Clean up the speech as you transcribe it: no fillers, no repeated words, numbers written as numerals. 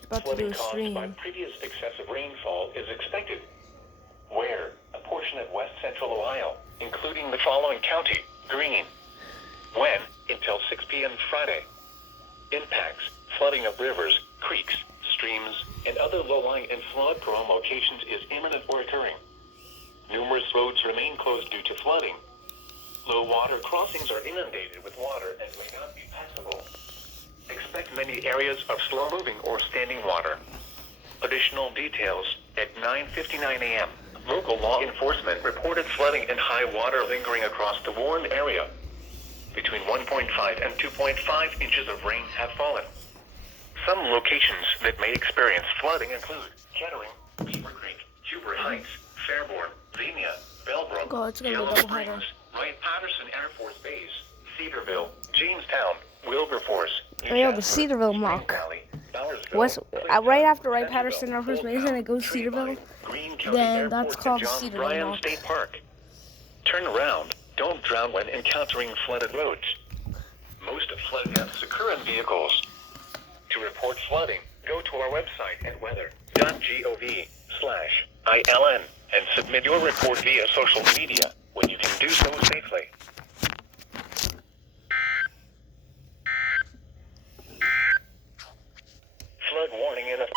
just about to Flooding do a caused by stream. previous excessive rainfall is expected. Where? A portion of west central Ohio, including the following county: Greene. When? Until 6 p.m. Friday. Impacts: flooding of rivers, creeks, streams, and other low-lying and flood-prone locations is imminent or occurring. Numerous roads remain closed due to flooding. Low water crossings are inundated with water and may not be passable. Expect many areas of slow-moving or standing water. Additional details at 9:59 a.m. Local law enforcement reported flooding and high water lingering across the warned area. Between 1.5 and 2.5 inches of rain have fallen. Some locations that may experience flooding include Kettering, Beaver Creek, Huber Heights, Fairborn, Xenia, Bellbrook, Oh, it's gonna be a Yellow doubleheader. Springs, Wright-Patterson Air Force Base, Cedarville, Jamestown, Wilberforce, New Oh, yeah, the Jasper, Cedarville Spring mock. Valley, Bowersville, West, Clayton, right after Centerville, Wright-Patterson Air Force Base and it goes Treeline, Cedarville, Greene County then that's Airport, called and John Cedarville Bryan mock. State Park. Turn around. Don't drown when encountering flooded roads. Most flood deaths occur in vehicles. To report flooding, go to our website at weather.gov/ILN and submit your report via social media when you can do so safely. Flood warning in effect.